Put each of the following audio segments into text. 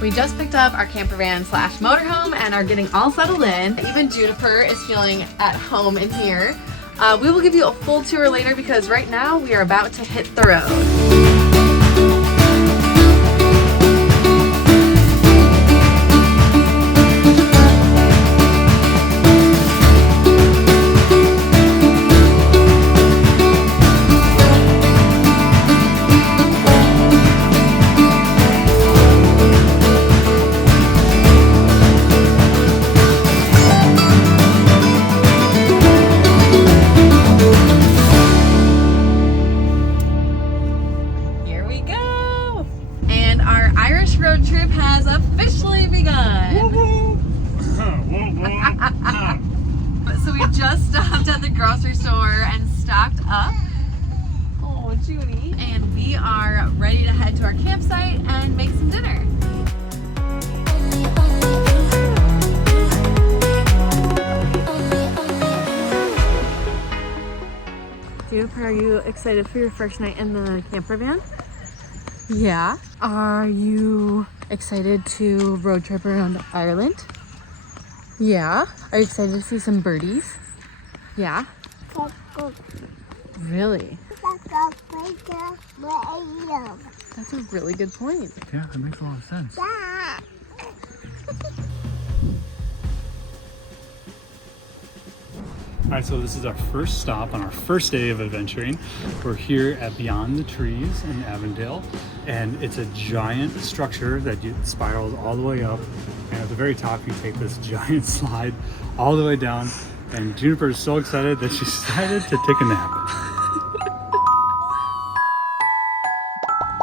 We just picked up our camper van slash motorhome and are getting all settled in. Even Juniper is feeling at home in here. We will give you a full tour later because right now we are about to hit the road. So we just stopped at the grocery store and stocked up. Oh, Junie. And we are ready to head to our campsite and make some dinner. Juniper, are you excited for your first night in the camper van? Yeah. Are you excited to road trip around Ireland? Yeah. Are you excited to see some birdies? Yeah. Really? That's a really good point. Yeah, that makes a lot of sense. Alright, so this is our first stop on our first day of adventuring. We're here at Beyond the Trees in Avondale, and it's a giant structure that spirals all the way up, and at the very top you take this giant slide all the way down, and Juniper is so excited that she decided to take a nap.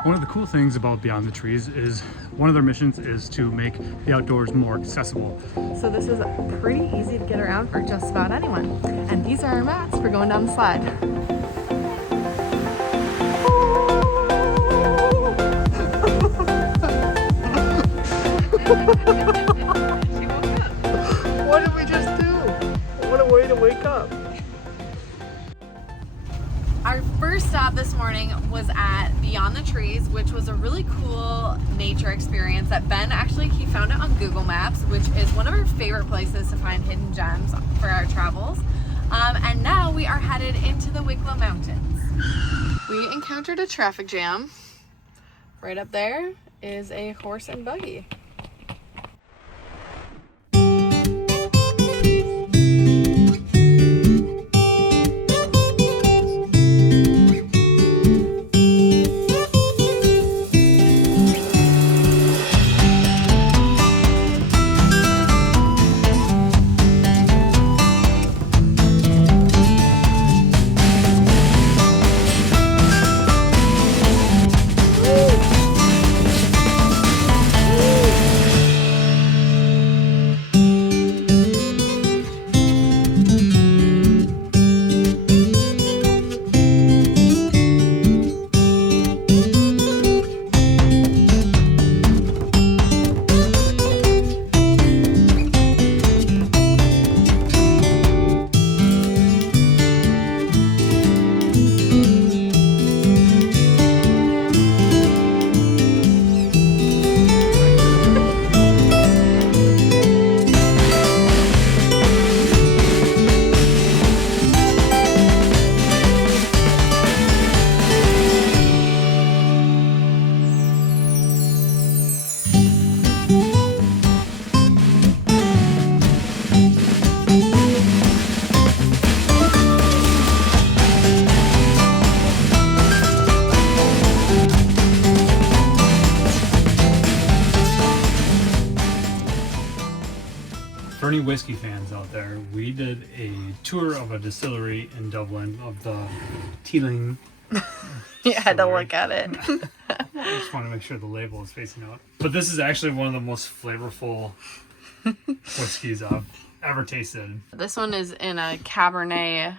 One of the cool things about Beyond the Trees is one of their missions is to make the outdoors more accessible. So this is pretty easy to get around for just about anyone. And these are our mats for going down the slide. What did we just do? What a way to wake up. Our first stop this morning was at Beyond the Trees, which was a really cool nature experience that Ben he found it on Google Maps, which is one of our favorite places to find hidden gems for our travels. And now we are headed into the Wicklow Mountains. We encountered a traffic jam. Right up there is a horse and buggy. For any whiskey fans out there, we did a tour of a distillery in Dublin of the Teeling. You had to look at it. I just want to make sure the label is facing out. But this is actually one of the most flavorful whiskeys I've ever tasted. This one is in a Cabernet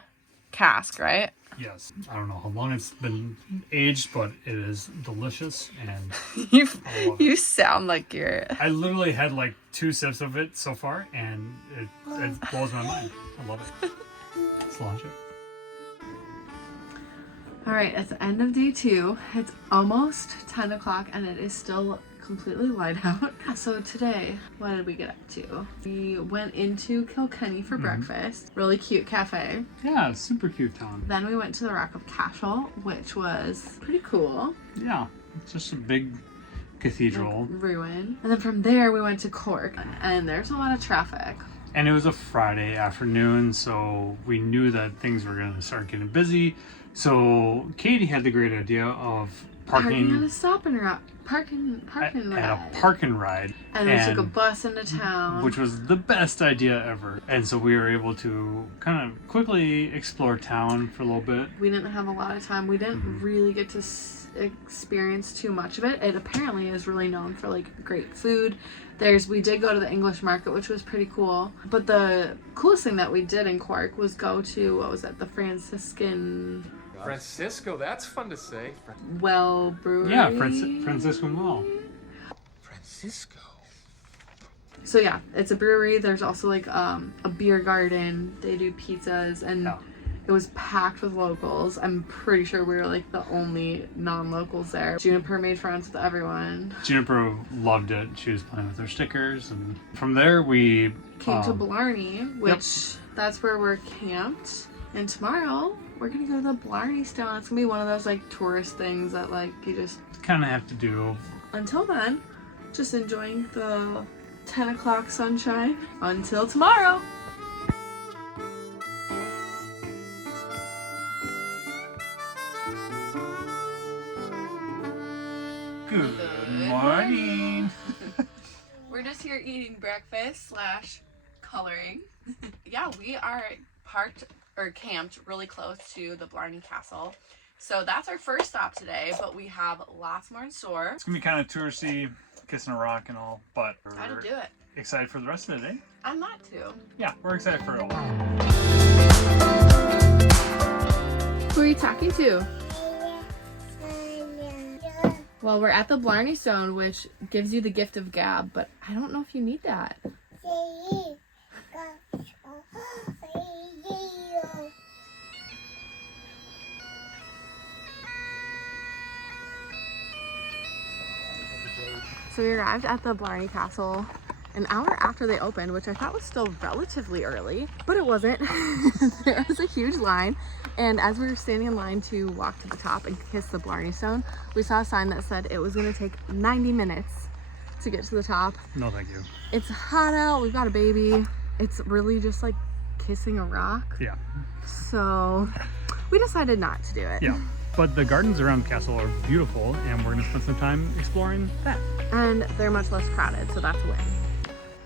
cask, right? Yes. I don't know how long it's been aged, but it is delicious, and you sound like you're... I literally had like 2 sips of it so far, and it blows my mind. I love it. Let's launch it. All right, it's the end of day 2. It's almost 10 o'clock and it is still completely lied out. So today, what did we get up to? We went into Kilkenny for breakfast. Really cute cafe. Yeah, it's super cute town. Then we went to the Rock of Cashel, which was pretty cool. Yeah, it's just a big cathedral. Like, ruin. And then from there we went to Cork, and there's a lot of traffic. And it was a Friday afternoon, so we knew that things were going to start getting busy. So Katie had the great idea of parking at a stop and ride. Parking at ride. a park and ride. And we took a bus into town. Which was the best idea ever. And so we were able to kind of quickly explore town for a little bit. We didn't have a lot of time. We didn't really get to experience too much of it. It apparently is really known for like great food. We did go to the English market, which was pretty cool. But the coolest thing that we did in Cork was go to, what was it, the Francisco, that's fun to say. Well Brewery. Yeah, Francisco Well. Francisco. So yeah, it's a brewery. There's also like a beer garden. They do pizzas, and it was packed with locals. I'm pretty sure we were like the only non-locals there. Juniper made friends with everyone. Juniper loved it. She was playing with her stickers, and from there we came to Blarney, which that's where we're camped. And tomorrow we're gonna go to the Blarney Stone. It's gonna be one of those like tourist things that like you just kind of have to do. Until then, just enjoying the 10 o'clock sunshine until tomorrow. Good morning. We're just here eating breakfast / coloring. Yeah, we are parked or camped really close to the Blarney Castle. So that's our first stop today, but we have lots more in store. It's gonna be kind of touristy, kissing a rock and all, but How to do it. Excited for the rest of the day? I'm not too. Yeah, we're excited for it all. Who are you talking to? Well, we're at the Blarney Stone, which gives you the gift of gab, but I don't know if you need that. So we arrived at the Blarney Castle an hour after they opened, which I thought was still relatively early, but it wasn't. There was a huge line, and as we were standing in line to walk to the top and kiss the Blarney Stone, we saw a sign that said it was going to take 90 minutes to get to the top. No, thank you. It's hot out, we've got a baby. It's really just like kissing a rock. Yeah. So we decided not to do it. Yeah. But the gardens around the castle are beautiful, and we're going to spend some time exploring that. And they're much less crowded, so that's a win.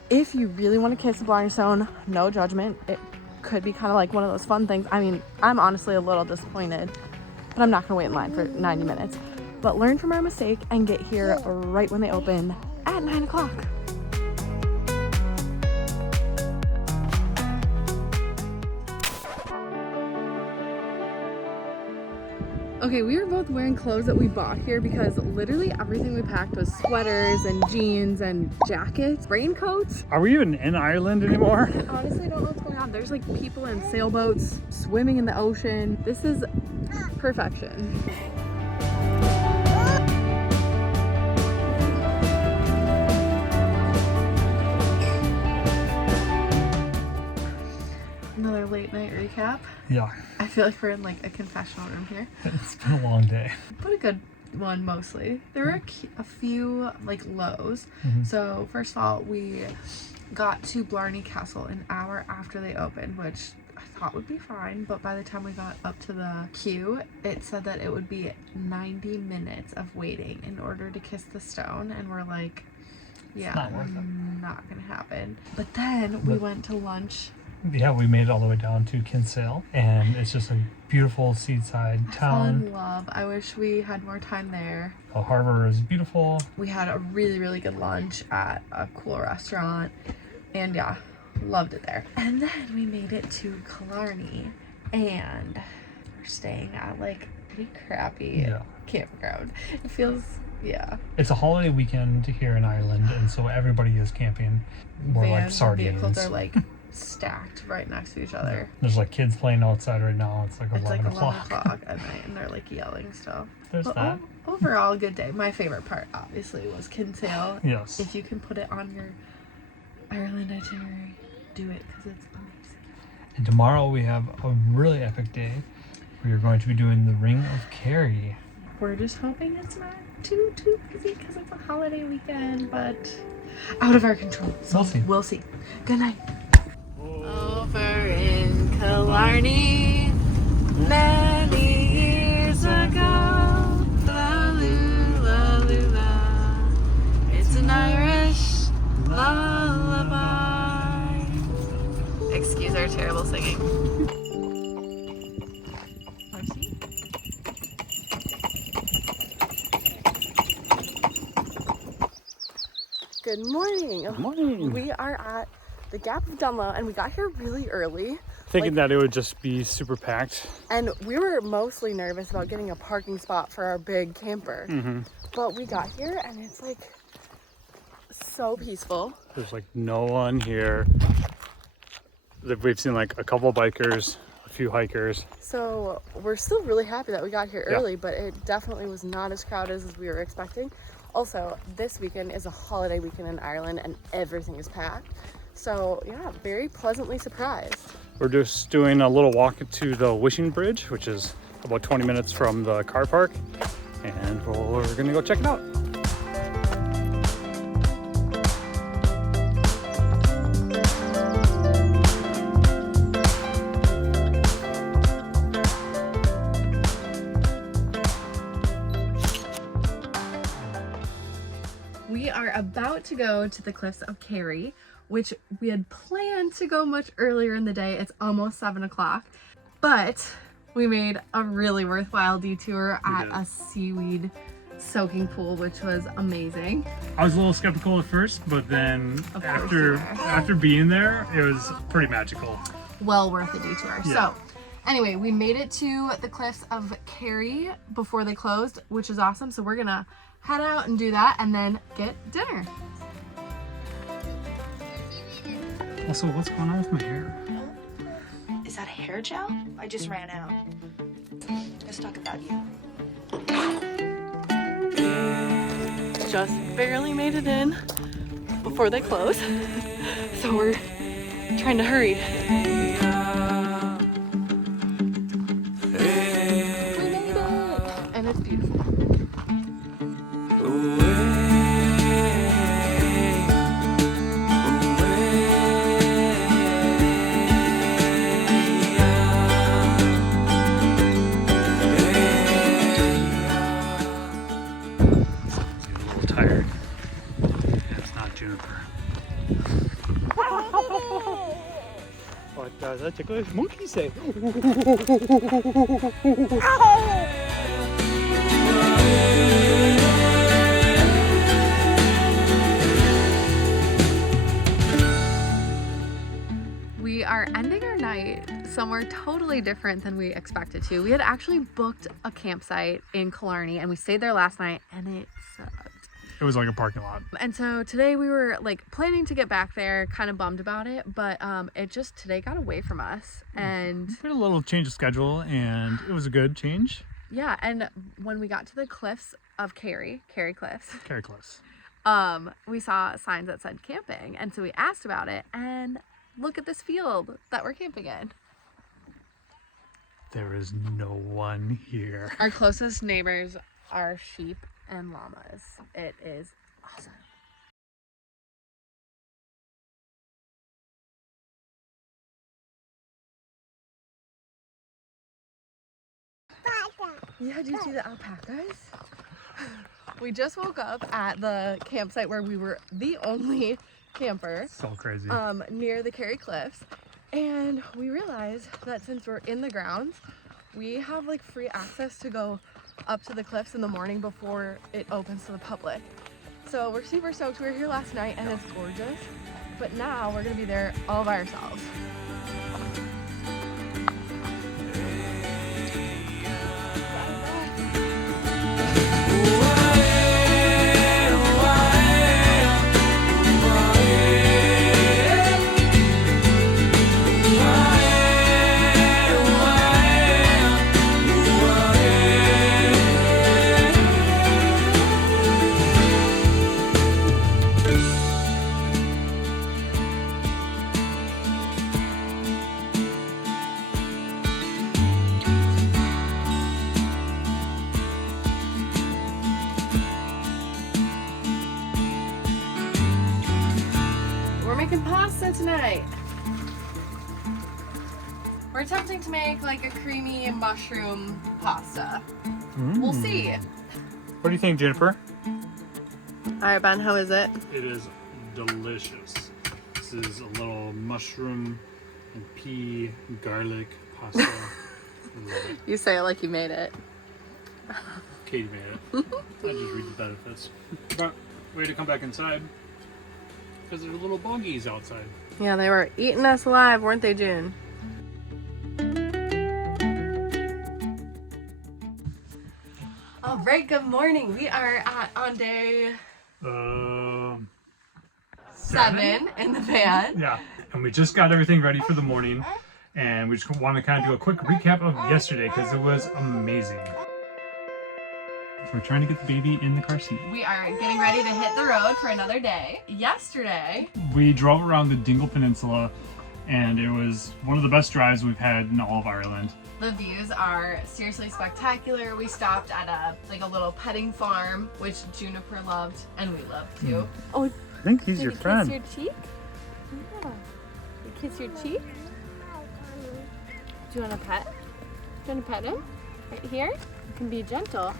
If you really want to kiss the Blarney Stone, no judgment. It could be kind of like one of those fun things. I mean, I'm honestly a little disappointed, but I'm not going to wait in line for 90 minutes. But learn from our mistake and get here right when they open at 9 o'clock. Okay, we were both wearing clothes that we bought here because literally everything we packed was sweaters and jeans and jackets, raincoats. Are we even in Ireland anymore? I honestly don't know what's going on. There's like people in sailboats swimming in the ocean. This is perfection. Another late night recap. Yeah. I feel like we're in like a confessional room here. It's been a long day. But a good one mostly. There were a few like lows. So first of all, we got to Blarney Castle an hour after they opened, which I thought would be fine, but by the time we got up to the queue, it said that it would be 90 minutes of waiting in order to kiss the stone, and we're like, yeah, not gonna happen. But then we went to lunch. Yeah, we made it all the way down to Kinsale, and it's just a beautiful seaside town. I fell in love. I wish we had more time there. The harbor is beautiful. We had a really, really good lunch at a cool restaurant, and yeah, loved it there. And then we made it to Killarney, and we're staying at like pretty crappy campground. It feels, It's a holiday weekend here in Ireland, and so everybody is camping more like sardines. Vehicles are like stacked right next to each other. There's like kids playing outside right now. It's like 11 It's like 11 o'clock o'clock at night, and they're like yelling stuff. there's that. Overall, good day. My favorite part, obviously, was Kinsale. Yes. If you can put it on your Ireland itinerary, do it because it's amazing. And tomorrow we have a really epic day. We are going to be doing the Ring of Kerry. We're just hoping it's not too busy because it's a holiday weekend, but out of our control. So We'll see. We'll see. Good night. Over in Killarney, many years ago, la lula lula, it's an Irish lullaby. Excuse our terrible singing. Good morning. Good morning. We are at the Gap of Dunlow and we got here really early. Thinking that it would just be super packed. And we were mostly nervous about getting a parking spot for our big camper. But we got here and it's like so peaceful. There's like no one here. We've seen like a couple bikers, a few hikers. So we're still really happy that we got here Yeah. early, but it definitely was not as crowded as we were expecting. Also, this weekend is a holiday weekend in Ireland and everything is packed. So yeah, very pleasantly surprised. We're just doing a little walk to the Wishing Bridge, which is about 20 minutes from the car park. And we're gonna go check it out. We are about to go to the Cliffs of Kerry, which we had planned to go much earlier in the day. It's almost 7 o'clock, but we made a really worthwhile detour at a seaweed soaking pool, which was amazing. I was a little skeptical at first, but then Of course you were. after being there, it was pretty magical. Well worth the detour. Yeah. So anyway, we made it to the Cliffs of Kerry before they closed, which is awesome. So we're gonna head out and do that and then get dinner. Also, what's going on with my hair? Is that hair gel? I just ran out. Let's talk about you. Just barely made it in before they close. So we're trying to hurry. We made it! And it's beautiful. Tired. It's not Juniper. What does a ticklish monkey say? We are ending our night somewhere totally different than we expected to. We had actually booked a campsite in Killarney and we stayed there last night and it sucked. It was like a parking lot. And so today we were like planning to get back there, kind of bummed about it, but it just today got away from us. And We had a little change of schedule, and it was a good change. yeah, and when we got to the Cliffs of Kerry Cliffs, Very close. we saw signs that said camping, and so we asked about it, and look at this field that we're camping in. There is no one here. Our closest neighbors are sheep and llamas. It is awesome. Yeah, did you see the alpacas? We just woke up at the campsite where we were the only camper So crazy. near the Kerry Cliffs, and we realized that since we're in the grounds, we have like free access to go up to the cliffs in the morning before it opens to the public. So we're super stoked. We were here last night and it's gorgeous, but now we're gonna be there all by ourselves. making pasta tonight. We're attempting to make like a creamy mushroom pasta. We'll see. What do you think, Jennifer? Alright, Ben, how is it? It is delicious. This is a little mushroom and pea garlic pasta. I love it. You say it like you made it. Katie made it. I just read the benefits. But way to come back inside because there's little buggies outside. Yeah, they were eating us alive, weren't they, June? All right, good morning. We are on day 7 in the van. Yeah, and we just got everything ready for the morning, and we just want to kind of do a quick recap of yesterday because it was amazing. We're trying to get the baby in the car seat. We are getting ready to hit the road for another day. Yesterday, we drove around the Dingle Peninsula, and it was one of the best drives we've had in all of Ireland. the views are seriously spectacular. We stopped at a little petting farm, which Juniper loved and we loved too. Oh, I think he's your friend. Kiss your cheek? Yeah. You kiss your cheek? Do you want a pet? Do you want to pet him? Right here? You can be gentle.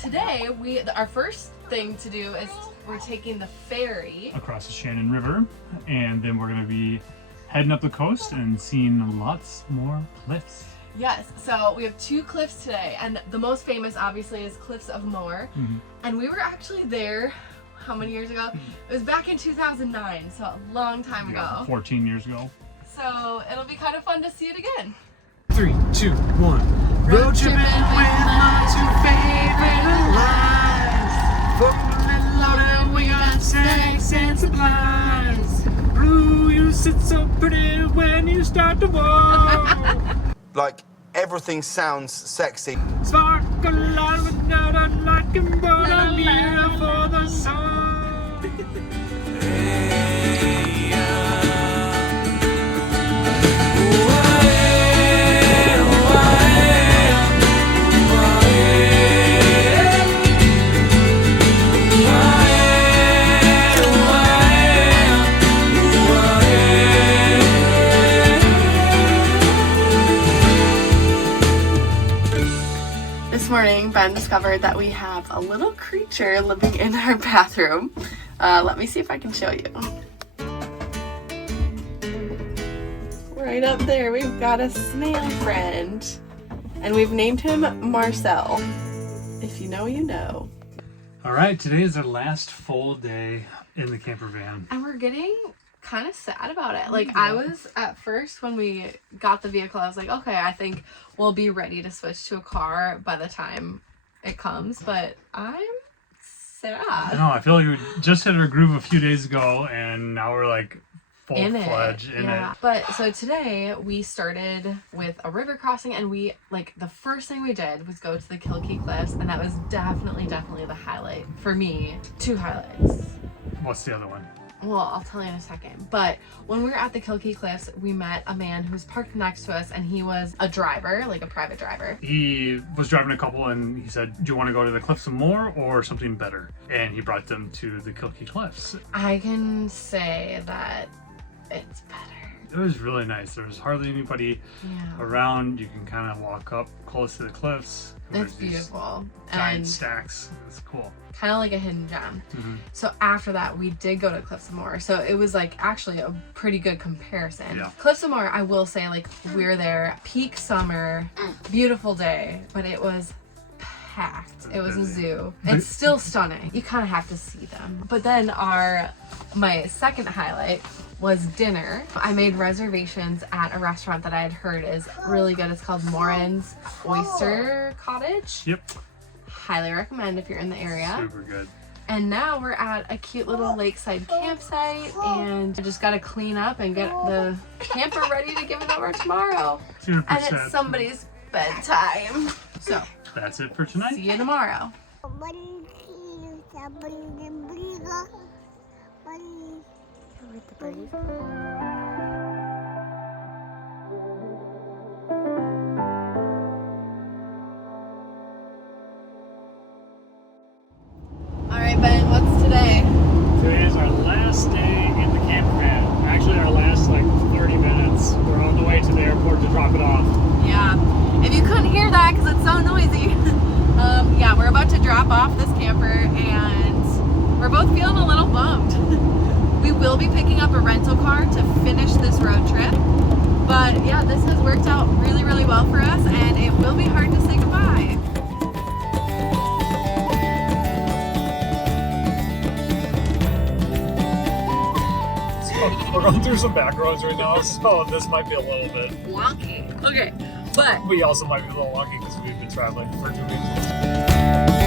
Today, our first thing to do is we're taking the ferry Across the Shannon River, and then we're going to be heading up the coast and seeing lots more cliffs. Yes, so we have 2 cliffs today, and the most famous obviously is Cliffs of Moher. Mm-hmm. And we were actually there, how many years ago? It was back in 2009, so a long time ago. 14 years ago. So it'll be kind of fun to see it again. 3, 2, 1. Road tripping with my 2 favorite lines. Full and loaded, we got snacks and supplies. Blue, you sit so pretty when you start to walk. Like, everything sounds sexy. Sparkle light without a light and burn a mirror for the sun. This morning, Ben discovered that we have a little creature living in our bathroom. Let me see if I can show you. Right up there, we've got a snail friend. And we've named him Marcel. If you know, you know. All right, today is our last full day in the camper van. And we're getting kind of sad about it. Like, I was at first when we got the vehicle, I was like, okay, I think we'll be ready to switch to a car by the time it comes, but I'm sad. I know, I feel like we just hit our groove a few days ago, and now we're like full-fledged in it. But so today we started with a river crossing, and we, like, the first thing we did was go to the Kilkee Cliffs, and that was definitely the highlight for me. 2 highlights. What's the other one? Well, I'll tell you in a second. But when we were at the Kilkee Cliffs, we met a man who was parked next to us, and he was a driver, like a private driver. He was driving a couple, and he said, do you want to go to the cliffs some more or something better? And he brought them to the Kilkee Cliffs. I can say that it's better. It was really nice. There was hardly anybody around. You can kind of walk up close to the cliffs. It's beautiful. Giant And stacks. It's cool. kind of like a hidden gem. Mm-hmm. So after that, we did go to Cliffs of Moher. So it was like actually a pretty good comparison. Yeah. Cliffs of Moher, I will say, like, we're there peak summer, beautiful day, but it was packed. It was a zoo. It's still stunning. You kind of have to see them. But then my second highlight was dinner. I made reservations at a restaurant that I had heard is really good. It's called Moran's Oyster Cottage. Yep. Highly recommend if you're in the area. Super good. And now we're at a cute little lakeside campsite, and I just got to clean up and get the camper ready to give it over tomorrow. 200%. And it's somebody's bedtime. So That's it for tonight. see you tomorrow. With the birdies. All right, Ben, what's today? Today is our last day in the will be picking up a rental car to finish this road trip. But yeah, this has worked out really, really well for us, and it will be hard to say goodbye. We're going through some back roads right now, so this might be a little bit Wonky. Okay, but we also might be a little wonky because we've been traveling for 2 weeks.